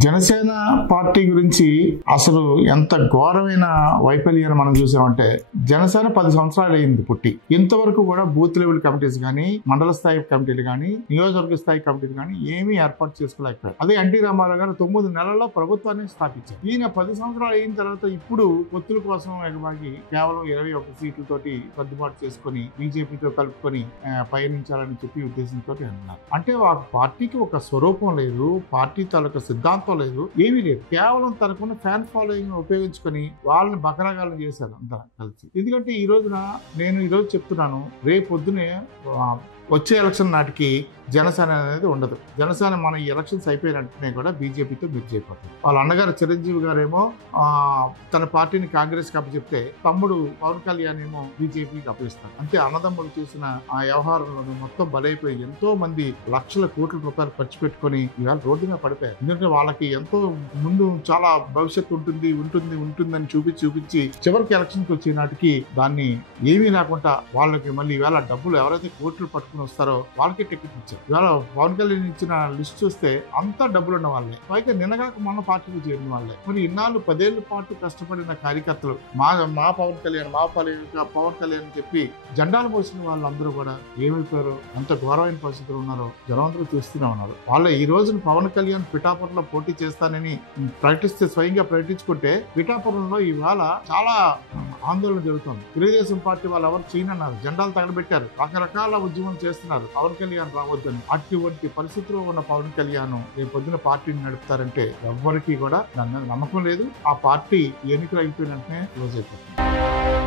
Janasena party గురించి అసలు ఎంత ఘోరమైన వైఫల్యాన్ని మనం చూసామంటే, జనసేన 10 సంవత్సరాలు అయింది పుట్టి. ఇంతవరకు కూడా బూత్ లెవెల్ కమిటీస్ కానీ, మండల స్థాయి కమిటీలు కానీ, నియోజకవర్గ స్థాయి కమిటీలు కానీ ఏమీ ఏర్పాటు చేసుకోలేకపోయారు. అదే ఎన్టీ రామారావు గారు 9 నెలల్లో ప్రభుత్వాన్ని స్థాపించారు. ఈయన 10 సంవత్సరాలు అయిన తర్వాత ఇప్పుడు పొత్తుల కోసం ఎగబాగి కేవలం 21 సీట్లతోటి సర్దుబాటు చేసుకుని బీజేపీతో కలుపుకొని పయనించాలని చెప్పి ఉద్దేశంతో అన్నారు. అంటే ఆ పార్టీకి ఒక స్వరూపం లేదు, పార్టీ తాలూకా సిద్ధాంతం లేదు, ఏమీ లేదు. కేవలం తనకున్న ఫ్యాన్ ఫాలోయింగ్ ఉపయోగించుకొని వాళ్ళని బకరాగాలను చేశారు అందరూ కలిసి. ఎందుకంటే ఈ రోజున నేను ఈరోజు చెప్తున్నాను, రేపు పొద్దునే వచ్చే ఎలక్షన్ నాటికి జనసేన అనేది ఉండదు. జనసేన మన ఈ ఎలక్షన్స్ అయిపోయినట్టునే కూడా బీజేపీతో మిర్చి అయిపోతుంది. వాళ్ళ అన్నగారు చిరంజీవి గారేమో తన పార్టీని కాంగ్రెస్ కి అప్పచెప్తే, తమ్ముడు పవన్ కళ్యాణ్ ఏమో బీజేపీకి అప్పగిస్తారు. అంతే అన్నదమ్ములు చేసిన ఆ వ్యవహారంలో మొత్తం బలైపోయి ఎంతో మంది లక్షల కోట్ల రూపాయలు ఖర్చు పెట్టుకుని ఇవాళ రోడ్డు మీద పడిపోయారు. ఎందుకంటే వాళ్ళకి ఎంతో ముందు చాలా భవిష్యత్తు ఉంటుందని చూపించి చివరికి ఎలక్షన్కి వచ్చే నాటికి దాన్ని ఏమీ లేకుండా వాళ్ళకి మళ్ళీ ఇవాళ డబ్బులు ఎవరైతే కోట్లు పట్టుకుని వస్తారో వాళ్ళకి టికెట్ ఇచ్చారు. ఇవాళ పవన్ కళ్యాణ్ ఇచ్చిన లిస్ట్ చూస్తే అంతా డబ్బులు ఉన్న వాళ్ళే, పైగా నిన్నగాక మన పార్టీకి చేరిన వాళ్ళే. మరి ఇన్నాళ్ళు 10 ఏళ్ల పాటు కష్టపడిన కార్యకర్తలు మా పవన్ కళ్యాణ్ చెప్పి జెండాలు పోసిన వాళ్ళందరూ కూడా ఏమైపోయారో, ఎంత ఘోరమైన పరిస్థితులు ఉన్నారో జనమందరూ చూస్తూనే ఉన్నారు. వాళ్ళ ఈ రోజున పవన్ కళ్యాణ్ పిఠాపురంలో పోటీ చేస్తానని స్వయంగా ప్రకటించుకుంటే, పిఠాపురంలో ఇవాళ చాలా ఆందోళన జరుగుతుంది. తెలుగుదేశం పార్టీ వాళ్ళు ఎవరు చేయనన్నారు, జెండాలు తగలబెట్టారు, రకరకాల ఉద్యమం చేస్తున్నారు పవన్ కళ్యాణ్ రావద్దని. అటువంటి పరిస్థితిలో ఉన్న పవన్ కళ్యాణ్ రేపు పొద్దున పార్టీని నడుపుతారంటే ఎవ్వరికీ కూడా దాని మీద నమ్మకం లేదు. ఆ పార్టీ ఎన్నికలు అయిపోయిన వెంటనే క్లోజ్ అయిపోతుంది.